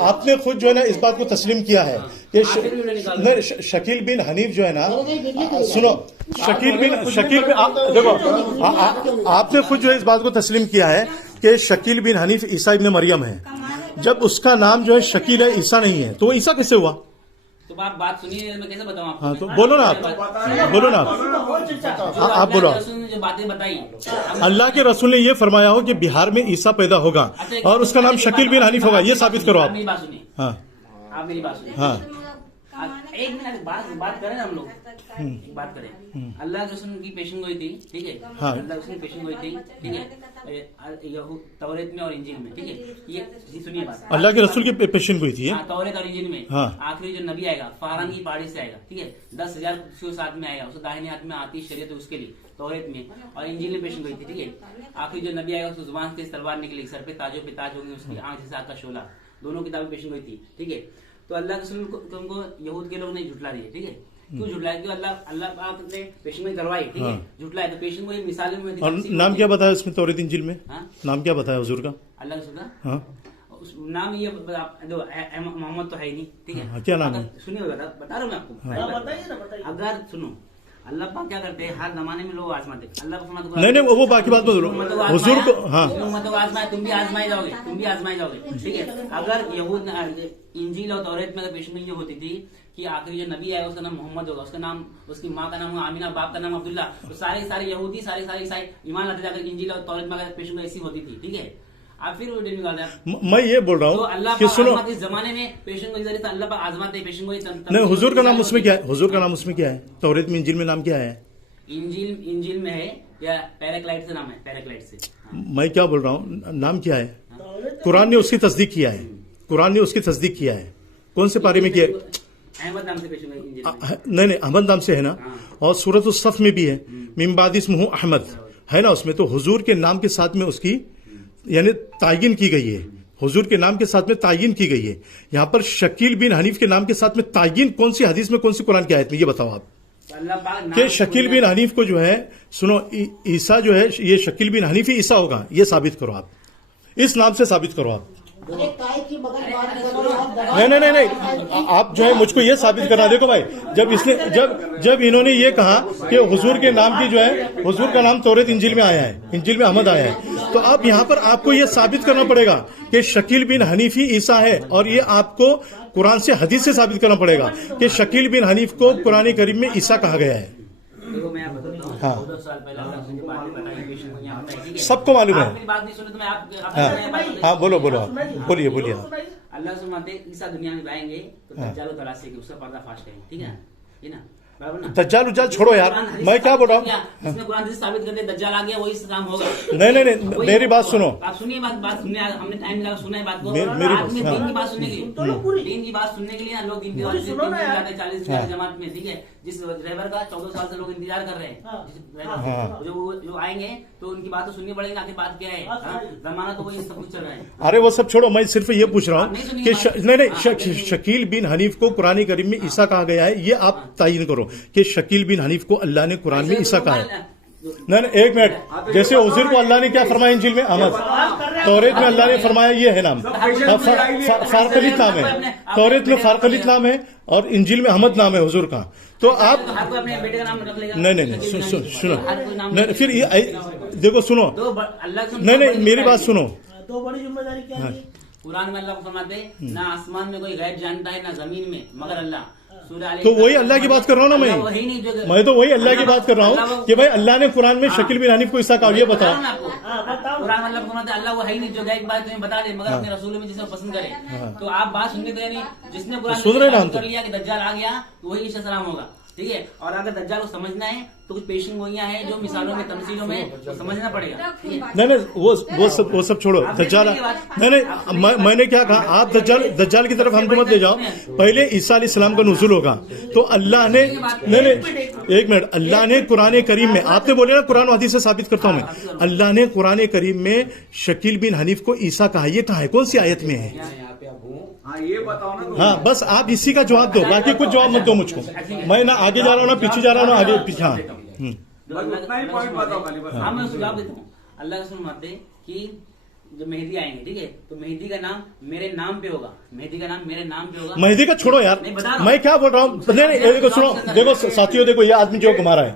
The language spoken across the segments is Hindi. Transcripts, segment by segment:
आपने खुद जो है ना इस बात को तस्लीम किया है कि शकील बिन हनीफ जो है ना, सुनो, शकील बिन देखो, आपने खुद जो है इस बात को तस्लीम किया है कि शकील बिन हनीफ ईसा इब्न मरियम है। जब उसका नाम जो है शकील है, ईसा नहीं है, तो वो ईसा कैसे हुआ? तो आप बात सुनिए, मैं कैसे बताऊं आपको? हाँ, तो बोलो ना आप, बोलो ना आप बोलो। जो बातें बताई, अल्लाह के रसूल ने ये फरमाया हो कि बिहार में ईसा पैदा होगा और उसका नाम शकील बिन हनीफ होगा, ये साबित करो आप। मेरी बात सुनिए, हाँ, आप मेरी बात सुनिए। हाँ, एक मिनट बात करें ना हम लोग, एक बात करें। अल्लाह के रसूल की पेशिंग हुई थी, ठीक है? हाँ। अल्लाह के रसूल की पेशिंग हुई थी, ठीक है, तौरेत में और इंजील में, ठीक है? ये सुनिए बात। अल्लाह के रसूल की पेशिंग हुई थी। हाँ, तौरेत और इंजील में हाँ। आखिरी जो नबी आएगा फारान की पहाड़ी से आएगा, ठीक है? 10,000 कुर्सियों साथ में आएगा, उसके दाहिने हाथ में आती शरीयत उसके लिए तौरेत में, और इंजील में पेशिंग हुई थी, ठीक है? आखिरी जो नबी आएगा उसकी जुबान से तलवार निकलेगी, सर पे ताजों पे ताज होगी, उसकी आंख जैसे आग का शोला, दोनों किताबें पेशिंग हुई थी, ठीक है? तो अल्लाह के रसूल को तुमको यहूद के लोग नहीं झुटला दिए, ठीक है? क्यों झुटलाए? क्यों? अल्लाह पाक ने पेशिंग करवाई, ठीक है? झुटलाए तो पेशिंग वही मिसाल में। और नाम क्या बताया इसमें तौरेत इंजील में? हाँ? नाम क्या बताया हुजूर का? अल्लाह के रसूल का हाँ, उस नाम ये मोहम्मद तो है ही नहीं, ठीक है? हाँ, क्या नाम है? सुनिए, बता रहा हूँ मैं आपको। अगर सुनो, अल्लाह पाक क्या करते हैं, हर जमाने में लोग आजमाते हैं। अल्लाह नहीं, वो बाकी बात बोलो हुजूर को। हाँ, आजमाए, तुम भी आजमाए जाओगे, ठीक है? अगर यहूद इंजील और तौरेत में पेशेंट जो होती थी कि आखिरी जो नबी आएगा उसका नाम मोहम्मद होगा, उसका नाम, उसकी माँ का नाम आमिना, बाप का नाम अब्दुल्ला, तो सारे यहूदी सारे ईसाई ईमान लाते जाकर इंजील और तौरेत में अगर पेशेंट ऐसी होती थी, ठीक है? आप फिर वीडियो निकाल रहे हैं। मैं ये बोल रहा हूँ कि सुनो, इस जमाने में पेशेंट को अल्लाह पाक आजमाते पेशेंट को। नहीं, हुजूर का नाम उसमें क्या है? हुजूर का नाम उसमें क्या है? तौरेत में इंजील में नाम क्या है? इंजील में है या पैराक्लाइट से नाम है, पैराक्लाइट से। मैं क्या बोल रहा हूँ, नाम क्या है? कुरान ने उसकी तस्दीक किया है, कुरान ने उसकी तस्दीक किया है। कौन से पारे में किया है? अहमद नाम से पेशेंट नहीं, अहमद नाम से है ना, और सूरत उस-सफ में भी है, मिन बाद इस्मुहु अहमद है ना उसमें। तो हुजूर के नाम के साथ में उसकी यानी तायीन की गई है, हुजूर के नाम के साथ में तायीन की गई है। यहाँ पर शकील बिन हनीफ के नाम के साथ में तायीन कौन सी हदीस में, कौन सी कुरान की आयत में, ये बताओ आप। कि शकील बिन हनीफ को जो है, सुनो, ईसा जो है ये शकील बिन हनीफ ही ईसा होगा, ये साबित करो आप, इस नाम से साबित करो आप। नहीं, आप जो है मुझको ये साबित करना। देखो भाई, जब इन्होंने ये कहा कि हुजूर के नाम की जो है, हुजूर का नाम तौरेत इंजील में आया है, इंजील में अहमद आया है, तो अब यहाँ पर आपको ये साबित करना पड़ेगा कि शकील बिन हनीफ ही ईसा है, और ये आपको कुरान से हदीस से साबित करना पड़ेगा कि शकील बिन हनीफ को कुरान करीम में ईसा कहा गया है। देखो मैं बताता हूँ, हाँ, 2 साल पहले सबको मालूम है। बात नहीं सुने तो मैं हाँ, बोलिए अल्लाह सुनते ईसा दुनिया में आएंगे तो दज्जाल तलाश के उसका पर्दाफाश करेंगे, ठीक है ना? दज्जाल उज्जाल छोड़ो यार, मैं क्या बोल रहा हूँ, इसमें कुरान से साबित करते दज्जाल आ गया वही इस्लाम होगा। नहीं, मेरी बात सुनो, आप सुनिए, बात सुनने, हमने टाइम लगा सुना है बात को। मेरी दीन की बात सुनने के लिए, दीन की बात सुनने के लिए लोग 40 जमात में, ठीक है? जिस ड्राइवर का 14 साल से लोग इंतजार कर रहे हैं, जो आएंगे तो उनकी बात तो सुननी पड़ेगी। आखिर बात क्या है? जमाना तो वही सब कुछ चल रहा है। अरे वो सब छोड़ो, मैं सिर्फ ये पूछ रहा हूँ कि नहीं, शकील बिन हनीफ को कुरान करीम में ईसा कहा गया है, ये आप तायीन करो कि शकील बिन हनीफ को अल्लाह ने कुरान में ईसा कहा है। नहीं, एक मिनट, जैसे हुजूर को अल्लाह ने क्या फरमाया इंजील में? अहमद। तौरेत में अल्लाह ने फरमाया ये है नाम, फारकलित नाम है, तौरेत में फारकलित नाम है और इंजील में अहमद नाम है हुजूर का। तो आप अपने बेटे का नाम रख लेगा? नहीं, सुनो, नहीं, फिर ये देखो, सुनो, नहीं, मेरी बात सुनो। दो बड़ी जिम्मेदारी क्या है? कुरान में अल्लाह को फरमाते ना आसमान में कोई गैब जानता है ना जमीन में मगर अल्लाह। तो वही अल्लाह की बात कर रहा हूँ ना मैं तो वही अल्लाह की बात कर रहा हूँ कि भाई अल्लाह ने कुरान में शकील बिन हनीफ को ईसा कहा, ये बताओ। कुरान अल्लाह को अल्लाह वो है ही नहीं जो गैब बात तुम्हें बता दे, मगर अपने रसूल में जिसे पसंद करे। तो आप बात सुनने तो यानी जिसने कुरान कर लिया कि दज्जाल आ गया तो वही ईसा सलाम होगा, ठीक है? और अगर दज्जाल को समझना है तो कुछ पेशिंग गोइयां हैं जो मिसालों में, तमसीलों में तो समझना पड़ेगा। नहीं, वो सब छोड़ो। दज्जाल नहीं, मैंने क्या कहा, आप दज्जाल की तरफ हमको मत ले जाओ। पहले ईसा अलैहिस्सलाम का नुज़ूल होगा तो अल्लाह ने, नहीं, एक मिनट, अल्लाह ने कुरान करीम में, आपने बोले ना कुरान हदीस से साबित करता हूं मैं, अल्लाह ने कुरान करीम में शकील बिन हनीफ को ईसा कहा, ये कहा है? कौन सी आयत में है? ये बताओ ना। हाँ, बस आप इसी का जवाब दो, बाकी कुछ जवाब मत दो मुझको। मैं ना आगे जा रहा हूँ ना पीछे जा रहा हूँ ना आगे पीछे। हाँ, उतना ही पॉइंट बताओ खाली, बस। मैं सुझाव देता हूँ। अल्लाह के रसूल फरमाते कि जब मेहदी आएंगे, ठीक है, तो मेहदी का नाम मेरे नाम पे होगा, मेहदी का नाम मेरे नाम पे होगा। मेहदी का छोड़ो यार, नहीं, बता रहा हूं। मैं क्या बोल रहा हूँ, नहीं देखो सुनो, देखो साथियों, देखो ये आदमी जो घुमा रहा है,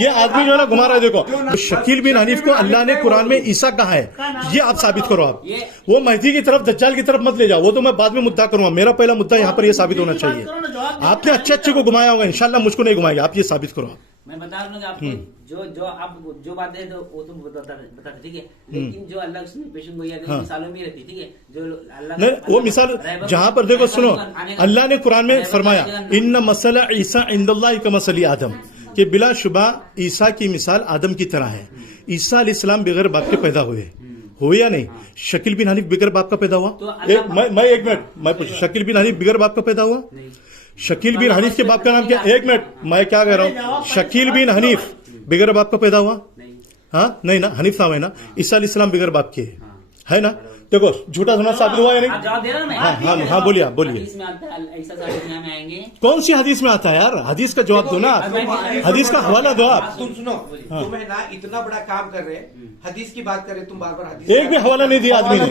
ये आदमी जो है ना घुमा रहा है, देखो तो शकील बिन हनीफ को अल्लाह ने कुरान में ईसा कहा है, ये आप साबित करो। आप वो मेहदी की तरफ, दज्जाल की तरफ मत ले जाओ, वो तो मैं बाद में मुद्दा करूंगा। मेरा पहला मुद्दा यहाँ पर ये साबित होना चाहिए। आपने अच्छे को घुमाया होगा, इंशाल्लाह मुझको नहीं घुमाएगा। आप ये साबित करो। आप मैं बता रहा हूँ कि आपको जो आप जो बातें तो वो तुम बताते, ठीक है, लेकिन जो अल्लाह उसने पेशन गोई मिसालों में रहती, ठीक है, जो अल्लाह नहीं, वो मिसाल जहां पर देखो सुनो, अल्लाह ने कुरान में फरमाया इन्ना मसला ईसा इंदल्लाह कमसली आदम, कि बिलाशुबा ईसा की मिसाल आदम की तरह है। ईसा अलैहिस्सलाम बगैर बाप के पैदा हुए या नहीं? शकील बिन हनीफ बगैर बाप का पैदा हुआ? मैं एक मिनट, मैं पूछ, शकील बिन हनीफ बगैर बाप का पैदा हुआ? शकील बिन हनीफ के बाप का नाम क्या? एक मिनट, मैं क्या कह रहा हूँ, शकील बिन हनीफ बगैर बाप का पैदा हुआ? हाँ नहीं ना, हनीफ नाम है ना। ईसा अलैहिस्सलाम बगैर बाप के है ना। देखो झूठा सुना साबित हुआ या नहीं? जवाब दे रहा हूं मैं। हाँ बोलिए, आप बोलिए। हदीस में आता है, ऐसा दुनिया में आएंगे। कौन सी हदीस में आता है यार? हदीस का जवाब दो ना, हदीस का हवाला दो आप। तुम सुनो, तुम है ना इतना बड़ा काम कर रहे हैं, हदीस की बात कर रहे, तुम बार बार हदीस एक भी हवाला नहीं दिया आदमी ने।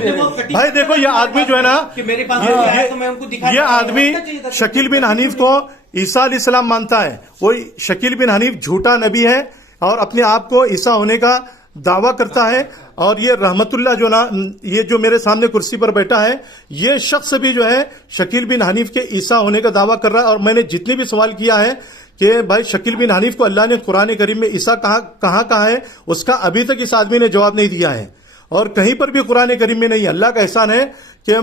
भाई देखो ये आदमी जो है ना, कि मेरे पास आया तो मैं उनको दिखा, ये आदमी शकील बिन हनीफ को ईसा अलैहिस्सलाम मानता है। वो शकील बिन हनीफ झूठा नबी है और अपने आप को ईसा होने का दावा करता है। और ये रहमतुल्लाह जो ना, ये जो मेरे सामने कुर्सी पर बैठा है, ये शख्स भी जो है शकील बिन हनीफ के ईसा होने का दावा कर रहा है। और मैंने जितने भी सवाल किया है कि भाई शकील बिन हनीफ को अल्लाह ने कुरान करीम में ईसा कहाँ कहा है, उसका अभी तक इस आदमी ने जवाब नहीं दिया है। और कहीं पर भी कुरान करीम में नहीं। अल्लाह का एहसान है कि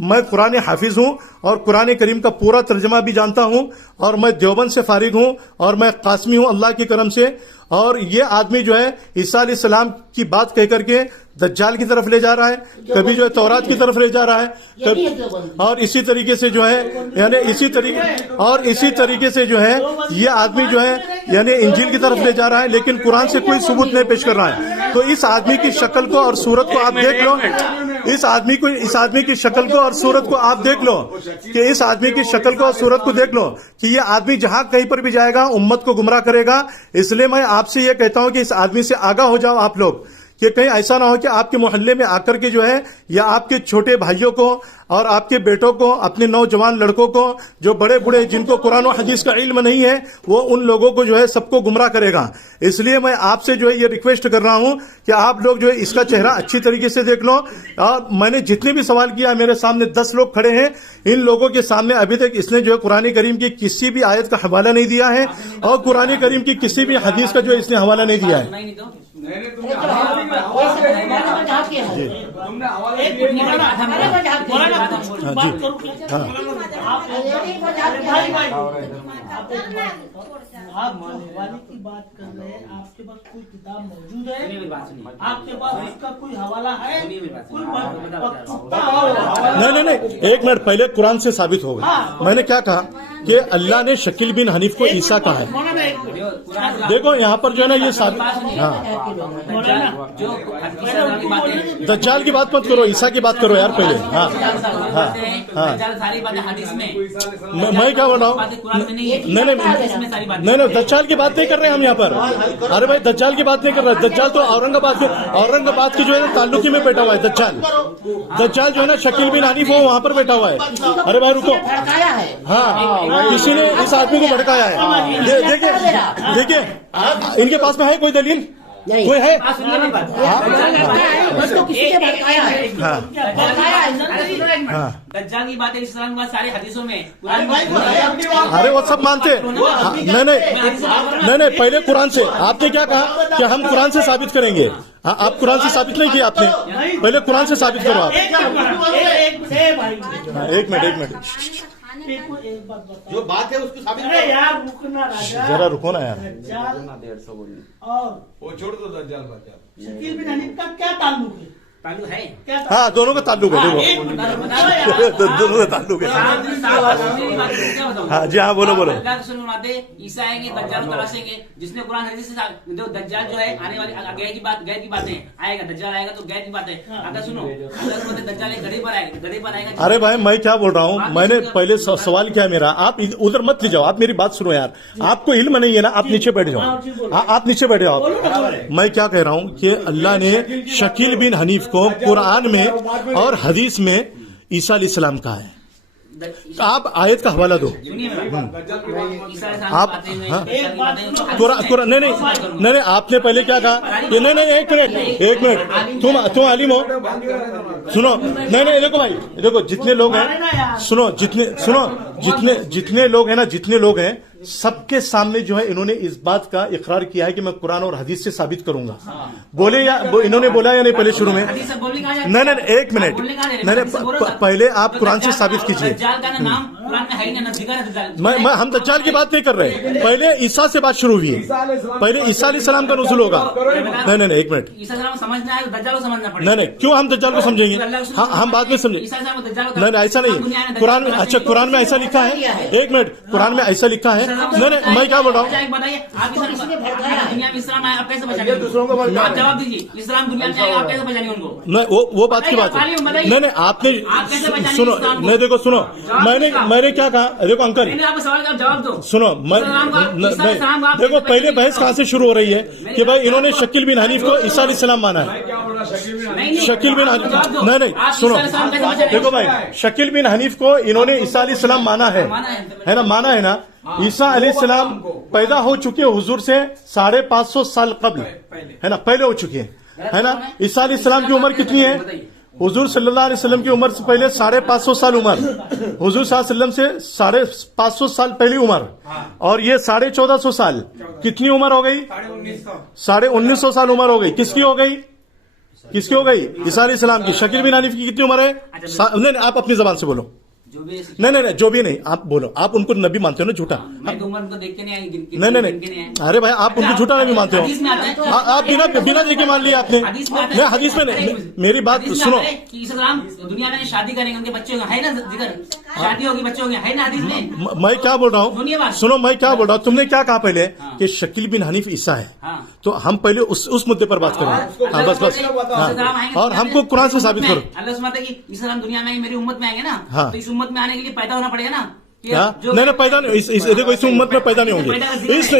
मैं कुरान हाफिज हूं और कुरान करीम का पूरा तर्जमा भी जानता हूं, और मैं देवबंद से फारिग हूं, और मैं कासमी हूं अल्लाह की करम से। और ये आदमी जो है ईसा अलैहिस्सलाम की बात कह करके दज्जाल की तरफ ले जा रहा है, कभी जो है तौरात की तरफ ले जा रहा है, और इसी तरीके से जो है यानी इसी तरीके से जो है ये आदमी जो है यानी इंजील की तरफ ले जा रहा है, लेकिन कुरान से कोई सबूत नहीं पेश कर रहा है। तो इस आदमी की शक्ल को और सूरत को आप देख लो, इस आदमी की शक्ल को और सूरत को आप देख लो, कि इस आदमी की शक्ल को और सूरत को देख लो कि ये आदमी जहां कहीं पर भी जाएगा उम्मत को गुमराह करेगा। इसलिए मैं आपसे ये कहता हूं कि इस आदमी से आगाह हो जाओ आप लोग, कि कहीं ऐसा ना हो कि आपके मोहल्ले में आकर के जो है, या आपके छोटे भाइयों को और आपके बेटों को, अपने नौजवान लड़कों को, जो बड़े बूढ़े जिनको कुरान और हदीस का इल्म नहीं है, वो उन लोगों को जो है सबको गुमराह करेगा। इसलिए मैं आपसे जो है ये रिक्वेस्ट कर रहा हूं कि आप लोग जो है इसका चेहरा अच्छी तरीके से देख लो। और मैंने जितने भी सवाल किया, मेरे सामने 10 लोग खड़े हैं, इन लोगों के सामने अभी तक इसने जो है कुरान करीम की किसी भी आयत का हवाला नहीं दिया है, और कुरान करीम की किसी भी हदीस का जो है इसने हवाला नहीं दिया है। तुमने आप हवाले की बात कर रहे हैं, आपके पास कोई किताब मौजूद है? आपके पास उसका कोई हवाला है? नहीं, एक मिनट, पहले कुरान से साबित होगा। मैंने क्या कहा कि अल्लाह ने शकील बिन हनीफ को ईसा कहा है। देखो यहाँ पर जो है ना ये साबित, हाँ दज्जाल की बात मत करो, ईसा की बात करो यार पहले। हाँ मैं क्या बोल रहा हूँ, नहीं दज्जाल की बात नहीं कर रहे हम यहाँ पर। अरे भाई दज्जाल की बात नहीं कर रहे। दज्जाल तो औरंगाबाद की जो है ताल्लुकी में बैठा हुआ है। दज्जाल जो है ना शकील बिन हनीफ वो वहाँ पर बैठा हुआ है। अरे भाई रुको, हाँ किसी ने इस आदमी को भड़काया है। देखिए इनके पास में है कोई दलील? कोई है? दज्जाल की बात है इस्लाम की सारे हदीसों में। अरे वो सब मानते। नहीं, पहले कुरान से। आपने क्या कहा कि हम कुरान से साबित करेंगे? आप कुरान से साबित नहीं किया आपने, पहले कुरान से साबित करो आप। एक मिनट एक बात बताओ, जो बात है उसको साबित अरे यार रुकना राजा, जरा रुको ना यार। और वो छोड़ दो दज्जाल बच्चा। शकील बिन हनीफ का क्या ताल्लुक है? ताल्लुक है क्या हाँ दोनों का ताल्लुक है। दोनों का ताल्लुक है। हाँ जी हाँ बोलो। ईसा आएंगे, दज्जाल तलाशेंगे, जिसने कुरान हदीस से जो दज्जाल जो है आने वाली गैर की बातें आएगा, दज्जाल आएगा तो गैर की बात है। अगर सुनो दज्जाल घड़ी पर आएगा। अरे भाई मैं क्या बोल रहा हूँ, मैंने पहले सवाल किया मेरा, आप उधर मत ले जाओ, आप मेरी बात सुनो यार। आपको इल्म नहीं है ना, आप नीचे बैठ जाओ, आप नीचे बैठ जाओ। मैं क्या कह रहा हूँ कि अल्लाह ने शकील बिन हनीफ को कुरान में और हदीस में ईसा अलैहिस्सलाम कहा है। आप आयत का हवाला दो। सुनिए आप नहीं, आपने पहले क्या कहा कि नहीं, एक मिनट, तुम आलिम हो, सुनो, नहीं, देखो भाई, देखो जितने लोग हैं, जितने लोग हैं सबके सामने जो है इन्होंने इस बात का इकरार किया है कि मैं कुरान और हदीस से साबित करूंगा। बोले या इन्होंने बोला या नहीं पहले शुरू में? नहीं, एक मिनट, नहीं, पहले आप कुरान से साबित कीजिए। मैं हम दज्जाल की बात नहीं कर रहे, पहले ईसा से बात शुरू हुई है, पहले ईसा अलैहिस्सलाम का नुज़ूल होगा। नहीं, एक मिनट, नहीं, क्यों हम दज्जाल को समझेंगे? हम बाद में समझेंगे। नहीं, ऐसा नहीं, कुरान में, अच्छा कुरान में ऐसा लिखा है, एक मिनट, कुरान में ऐसा लिखा है। नहीं, मैं क्या बोल रहा हूँ, दुनिया में इस्लाम आया, आप कैसे बचाएंगे? दूसरों को आप जवाब दीजिए, इस्लाम दुनिया में आएगा, आप कैसे बचाएंगे उनको? नहीं, वो बात की बात है। नहीं, आपने सुनो, नहीं, देखो सुनो, मैंने क्या कहा, देखो अंकल, आपको सवाल का जवाब दो। सुनो, मैं देखो पहले बहस कहाँ से शुरू हो रही है कि भाई इन्होंने शकील बिन हनीफ को ईसा अलैहिस्सलाम माना है। शकील बिन हनीफ, नहीं, सुनो, देखो भाई, शकील बिन हनीफ को इन्होंने ईसा अलैहिस्सलाम माना है ना, माना है ना। ईसा अलैहिस्सलाम पैदा हो चुके हुजूर से 550 साल कबल, है ना, पहले हो चुके हैं, है ना। ईसा अलैहिस्सलाम की उम्र कितनी है? हुजूर सल्लल्लाहु अलैहि वसल्लम की उम्र से पहले 550 साल उम्र, हुजूर सल्लल्लाहु अलैहि वसल्लम से 550 साल पहली उम्र, और ये 1450 साल, कितनी उम्र हो गई? 1950 साल उम्र हो गई। किसकी हो गई? ईसा अलैहिस्सलाम की। शकील बिन हनीफ की कितनी उम्र है? नहीं, आप अपनी जबान से बोलो। नहीं, जो भी नहीं, आप बोलो। आप उनको नबी मानते हो ना, झूठा? मैं तो उम्र को देख के नहीं आई, नहीं, अरे भाई, आप उनको झूठा नबी मानते हो। आप बिना देखे मान लिया आपने। मैं हदीस में नहीं, मेरी बात सुनो। इस्लाम दुनिया में शादी करेंगे, उनके बच्चे होंगे, है ना, जिक्र शादी होगी, बच्चे होंगे, है ना हदीस में। मैं क्या बोल रहा हूँ, सुनो, मैं क्या बोल रहा हूँ, तुमने क्या कहा पहले कि शकील बिन हनीफ ईसा है, तो हम पहले उस मुद्दे पर बात करेंगे। हाँ, बस, और हमको कुरान से साबित करो। अल्लाह सुनाता है कि इस्लाम दुनिया में मेरी उम्मत में आएंगे ना, तो इस उम्मत में आने के लिए पैदा होना पड़ेगा ना। नहीं, पैदा नहीं, देखो इस उम्मत में पैदा नहीं होंगे,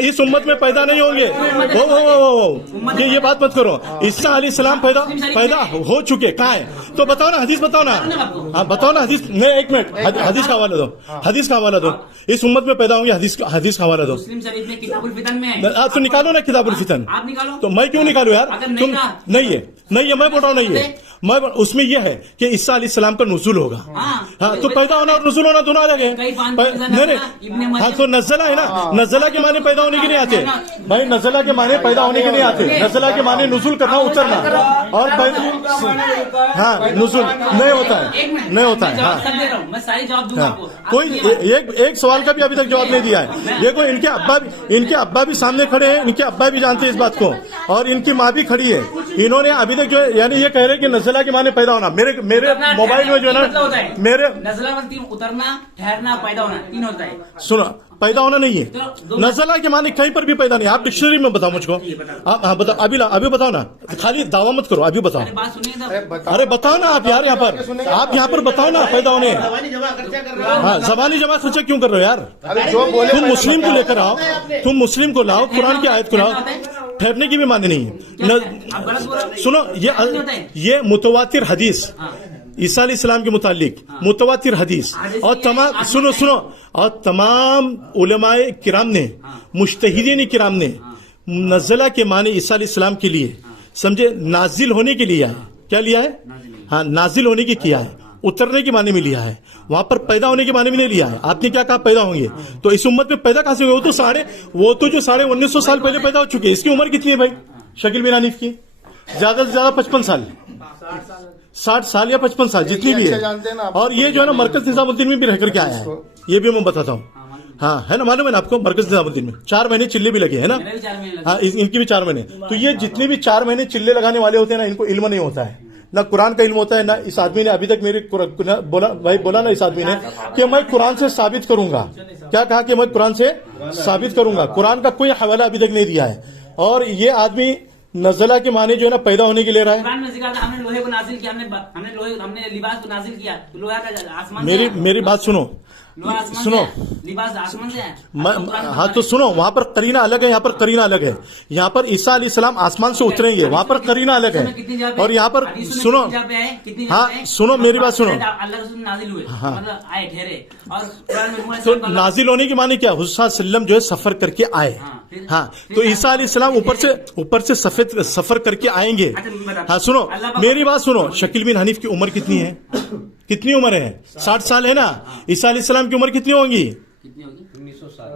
इस उम्मत में पैदा नहीं होंगे। ये बात मत करो। ईसा अलैहिस्सलाम पैदा हो चुके, कहाँ है? तो बताओ ना, हदीस बताओ ना। हाँ, बताओ ना हदीस। नहीं, एक मिनट, हदीस का हवाला दो, इस उम्मत में पैदा होंगे, हदीस का हवाला दो। मुस्लिम शरीफ में किताबुल फितन में है। तो निकालो ना किताबुल फितन। आप निकालो। तो मैं क्यों निकालू यार? तुम नहीं है, मैं बोल रहा हूँ नहीं है। मैं उसमें यह है कि ईसा अलैहिस्सलाम का नुज़ूल होगा। हाँ, तो पैदा होना और नुज़ूल होना दोनों अलग है। नहीं, हाँ, तो नज़ला है ना, नज़ला के माने पैदा होने के नहीं आते भाई, नज़ला के माने पैदा होने के नहीं आते। नज़ला के माने नुज़ूल करना, उतरना, और हाँ, नुज़ूल नहीं होता है। हाँ, मैं सारी जवाब दूंगा आपको। कोई एक सवाल का भी अभी तक जवाब नहीं दिया है। देखो, इनके अब्बा भी सामने खड़े हैं, इनके अब्बा भी जानते हैं इस बात को, और इनकी माँ भी खड़ी है। इन्होंने अभी तक जो है, यानी ये कह रहे हैं कि नज़ला के माने पैदा होना। मेरे मोबाइल में जो है ना, मेरे नज़ला मतलब उतरना, ठहरना, पैदा होना, तीन होता है। सुनो, पैदा होना नहीं है। नज़ला के माने कहीं पर भी पैदा नहीं। आप डिक्शनरी में बताओ मुझको। हाँ, बताओ, अभी बताओ ना, खाली दावा मत करो, अभी बताओ। बात सुनिए, अरे बताओ ना आप यार, आप यहाँ पर बताओ ना पैदा होने। हाँ, ज़बानी जमा खर्चा क्यों कर रहे हो यार? तुम मुस्लिम को लेकर आओ, तुम मुस्लिम को लाओ, कुरान की आयत को लाओ। ठहरने की भी माने नहीं है। सुनो, ये मुतवातिर हदीस ईसा अलैहिस्सलाम के मुतालिक मुतवातिर हदीस, और तमाम सुनो, और तमाम उलमाए किराम ने, मुज्तहिदीन किराम ने नज़ला के माने ईसा अलैहिस्सलाम के लिए, समझे, नाजिल होने के लिए है। क्या लिया है? हाँ, नाजिल होने की किया है, उतरने के माने में लिया है। वहां पर पैदा होने के माने में नहीं लिया है। आपने क्या कहा? पैदा होंगे। तो इस उम्मत में पैदा कहां से हुए? वो तो जो 1950 साल पहले पैदा हो चुके हैं। इसकी उम्र कितनी है भाई शकील बिन हनीफ की? ज्यादा से ज्यादा 55 साल, 60 साल या 55 साल, जितनी भी है। और ये जो है ना, मरकज निजामुद्दीन में भी रह करके आया है, ये भी मैं बताता हूँ। हाँ, है ना, मालूम है ना आपको? मरकज निजामुद्दीन में 4 महीने चिल्ले भी लगे, है ना? हाँ, इनकी भी 4 महीने। तो ये जितने भी 4 महीने चिल्ले लगाने वाले होते हैं ना, इनको इल्म नहीं होता है, ना कुरान का इल्म होता है, ना इस आदमी ने अभी तक मेरे बोला ना इस आदमी ने कि मैं कुरान से साबित करूंगा। क्या कहा कि मैं कुरान से साबित करूंगा? कुरान का कोई हवाला अभी तक नहीं दिया है। और ये आदमी नज़ला के माने जो है ना, पैदा होने के ले रहा है। कुरान में जिक्र था, हमने लोहे को नाजिल किया, हमने लिबास को नाजिल किया, तो लोहा का आसमान। मेरी बात सुनो, लोहा आसमान सुनो। से है, लिबास आसमान से है। हाँ तो सुनो, वहां पर करीना अलग है, यहाँ पर करीना अलग है। यहाँ पर ईसा अलैहिस्सलाम आसमान से उतरेंगे, वहां पर करीना अलग है। और यहाँ पर सुनो, हाँ सुनो मेरी बात सुनो। अल्लाह रसूल नाजिल हुए, मतलब आए ठहरे। और कुरान में मुहम्मद तो सल्लल्लाहु नाजिल होने की माने क्या, हुज़ूर सल्लम जो है सफर करके आए। हाँ तो ईसा अलैहिस्सलाम ऊपर से सफर करके आएंगे। हाँ सुनो मेरी बात सुनो, शकील बिन हनीफ की उम्र कितनी है, कितनी उम्र है, 60 साल है ना। ईसा अलैहिस्सलाम की उम्र कितनी होगी, कितनी होगी? 1900 साल।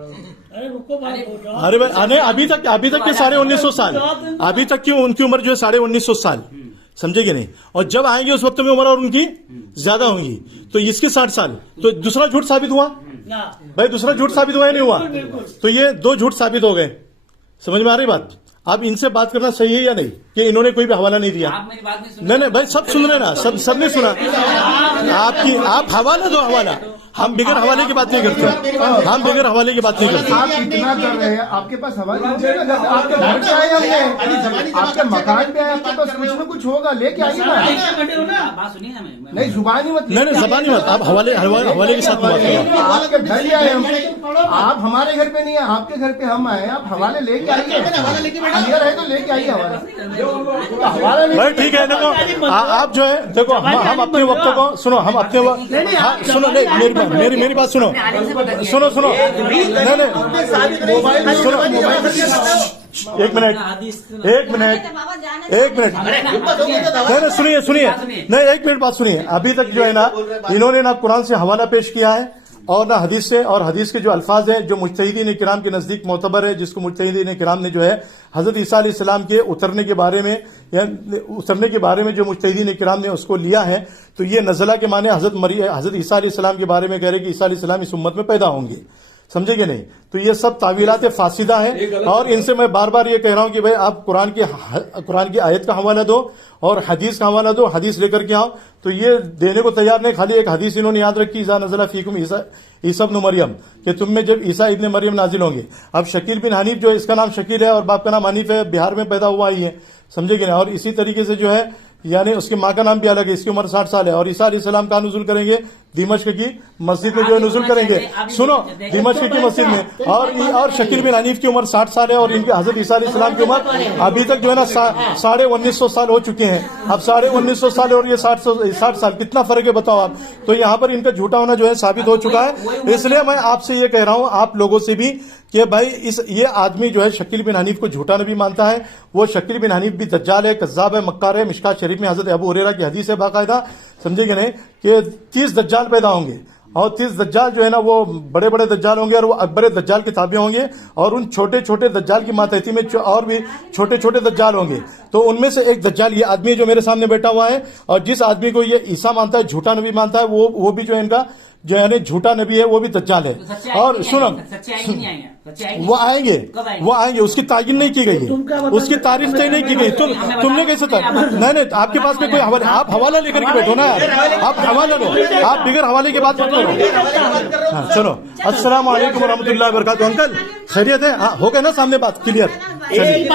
अरे रुको बात हो जाओ। अरे भाई अरे अभी तक के 1950 साल, अभी तक की उनकी उम्र जो है 1950 साल, समझे कि नहीं। और जब आएंगे उस वक्त में उम्र और उनकी ज्यादा होंगी। तो इसकी 60 साल, तो दूसरा झूठ साबित हुआ ना भाई, दूसरा झूठ साबित हुआ या नहीं हुआ। तो ये 2 झूठ साबित हो गए, समझ में आ रही बात। अब इनसे बात करना सही है या नहीं कि इन्होंने कोई भी हवाला नहीं दिया। आप मेरी बात नहीं सुन नहीं भाई, सब सुन रहे ना, सबने सुना। आप हवाला दो, हवाला। हम बिगर हवाले की बात नहीं करते, हम बिगर हवाले की बात नहीं करते। आप इतना कर रहे हैं, आपके पास हवाले होंगे ना, आपके घर पे आए होंगे, आपके मकान पे आए, आपके पास कुछ न कुछ होगा, लेके आइए ना। बात सुनिए ना। नहीं जुबानी मत, नहीं जबानी मत, आप हवाले के साथ बात करो। आपके घर ही आए हम, आप हमारे घर पे नहीं है, आपके घर पे हम आए, आप हवाले लेके आइए। अंदर है तो लेके आइए हवाला। हवाला नहीं भाई ठीक है, देखो आप जो है, देखो हम अपने वक्त को सुनो, हम अपने हाँ सुनो, नहीं मेरी बात सुनो, सुनो नहीं सुनो, एक मिनट नहीं सुनिए नहीं, एक मिनट बात सुनिए। अभी तक जो है ना, इन्होंने ना कुरान से हवाला पेश किया है और ना हदीस से, और हदीस के जो अल्फाज हैं जो मुज्तहिदीन किराम के नजदीक मोतबर है, जिसको मुज्तहिदीन किराम ने जो है हजरत ईसा अलैहिस्सलाम के उतरने के बारे में जो मुज्तहिदीन किराम ने उसको लिया है। तो ये नज़ला के माने हजरत ईसा अलैहिस्सलाम के बारे में कह रहे कि ईसा अलैहिस्सलाम इस उम्मत में पैदा होंगे, समझे कि नहीं। तो ये सब तावीलात फासिदा है। और इनसे मैं बार बार ये कह रहा हूं कि भाई आप कुरान की आयत का हवाला दो और हदीस का हवाला दो, हदीस लेकर के आओ। तो ये देने को तैयार नहीं, खाली एक हदीस इन्होंने याद रखी, इज़ा नज़ला फीकुम ईसा इब्न मरियम, कि तुम में जब ईसा इब्न मरियम नाजिल होंगे। अब शकील बिन हनीफ जो है, इसका नाम शकील है और बाप का नाम हनीफ है, बिहार में पैदा हुआ ही है, समझे कि नहीं। और इसी तरीके से जो है, यानी उसकी माँ का नाम भी अलग है, इसकी उम्र 60 साल है। और ईसा अलैहिस्सलाम का नुज़ुल करेंगे दिमश्क की मस्जिद में, जो है नुज़ुल करेंगे, सुनो, दिमश्क की मस्जिद में। और शकील बिन हनीफ की उम्र 60 साल है और इनके हजरत ईसा अलैहिस्सलाम की उम्र अभी तक जो है ना 1950 साल हो चुके हैं। अब 1950 साल और ये 60 साल, कितना फर्क है बताओ आप। तो यहाँ पर इनका झूठा होना जो है साबित हो चुका है। इसलिए मैं आपसे ये कह रहा हूं, आप लोगों से भी, कि भाई ये आदमी जो है शकील बिन हनीफ को झूठा नबी मानता है। वो शकील बिन हनीफ भी दज्जाल है, कज़्ज़ाब है, मक्कार है। मिशकात शरीफ में हजरत अबू हुरैरा की हदीस है बाकायदा, समझे कि नहीं, कि 30 दज्जाल पैदा होंगे। और 30 दज्जाल जो है ना, वो बड़े बड़े दज्जाल होंगे और वो अकबर दज्जाल के ताबे होंगे। और उन छोटे छोटे दज्जाल की मातहती में और भी छोटे छोटे दज्जाल होंगे। तो उनमें से एक दज्जाल ये आदमी जो मेरे सामने बैठा हुआ है, और जिस आदमी को ये ईसा मानता है, झूठा नबी मानता है, वो भी जो है इनका जो है झूठा नबी है, वो भी दज्जाल है। और सुनो, वो आएंगे, उसकी तायीन नहीं की गई है, उसकी तारीफ तय नहीं की गई। तुमने कैसे था? नहीं, आपके पास में कोई हवाला, आप हवाला लेकर के बैठो ना, आप हवाला लो, आप बिगर हवाले की बात मत करो। हाँ सुनो, अस्सलाम वालेकुम रहमतुल्लाहि व बरकातुहू। अंकल खैरियत है? हाँ हो गया ना सामने बात क्लियर, चलिए।